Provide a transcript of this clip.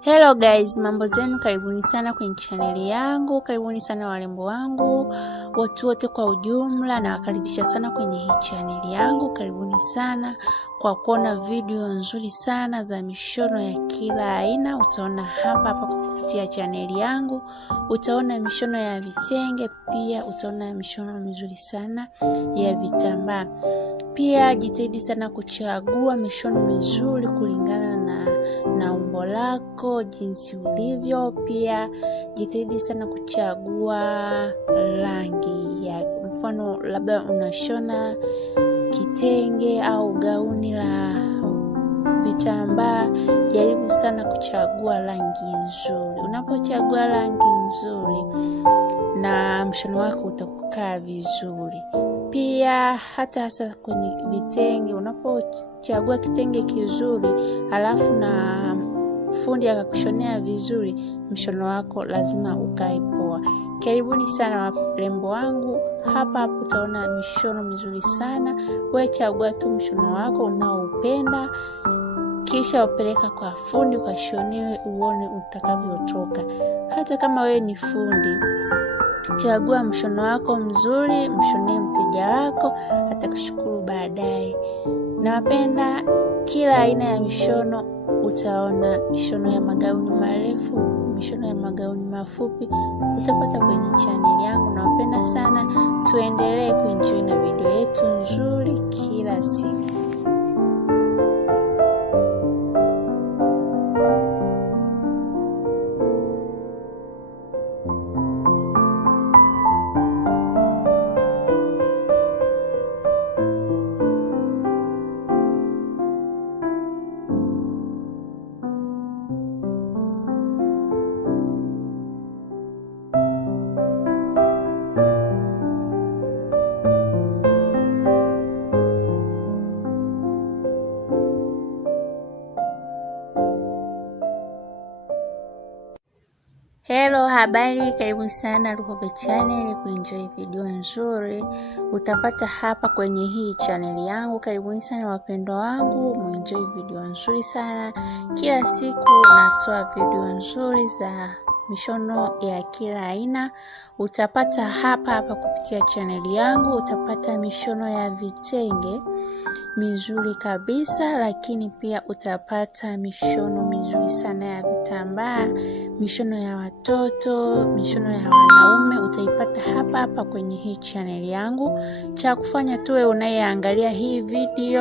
Hello guys, mambo zenu, karibuni sana kwenye channel yangu, karibuni sana warembo wangu, watu wote kwa ujumla, na wakaribisha sana kwenye hii channel yangu. Karibuni sana kwa kuona video nzuri sana za mishono ya kila aina. Utaona hapa kupitia channel yangu, utaona mishono ya vitenge, pia utaona mishono mizuri sana ya vitambaa. Pia jitahidi sana kuchagua mishono mizuri kulingana na umbo lako, jinsi ulivyo. Pia jitahidi sana kuchagua rangi ya, mfano labda unashona kitenge au gauni la vitambaa, jaribu sana kuchagua rangi nzuri. Unapochagua rangi nzuri na mshono wako utakaa vizuri. Pia hasa kwenye vitenge, unapochagua kitenge kizuri alafu na fundi akakushonea vizuri, mshono wako lazima ukae poa. Karibuni sana warembo wangu, hapa utaona mishono mizuri sana. Wewe chagua tu mshono wako unaoupenda, kisha upeleka kwa fundi ukashonewe, uone utakavyotoka. Hata kama wewe ni fundi, chagua mshono wako mzuri, mshonee mteja wako, atakushukuru baadaye. Nawapenda kila aina ya mishono. Utaona mishono ya magauni marefu, mishono ya magauni mafupi, utapata kwenye channel yangu. Nawapenda sana, tuendelee kuenjoy na video yetu nzuri kila siku. Hello, habari, karibu sana Luhobe channel kuenjoy video nzuri. Utapata hapa kwenye hii channel yangu. Karibuni sana wapendwa wangu, muenjoy video nzuri sana. Kila siku natoa video nzuri za mishono ya kila aina. Utapata hapa kupitia channel yangu. Utapata mishono ya vitenge mizuri kabisa, lakini pia utapata mishono mizuri sana ya vitambaa, mishono ya watoto, mishono ya wanaume. Utaipata hapa kwenye hii channel yangu. Cha kufanya tuwe unayeangalia hii video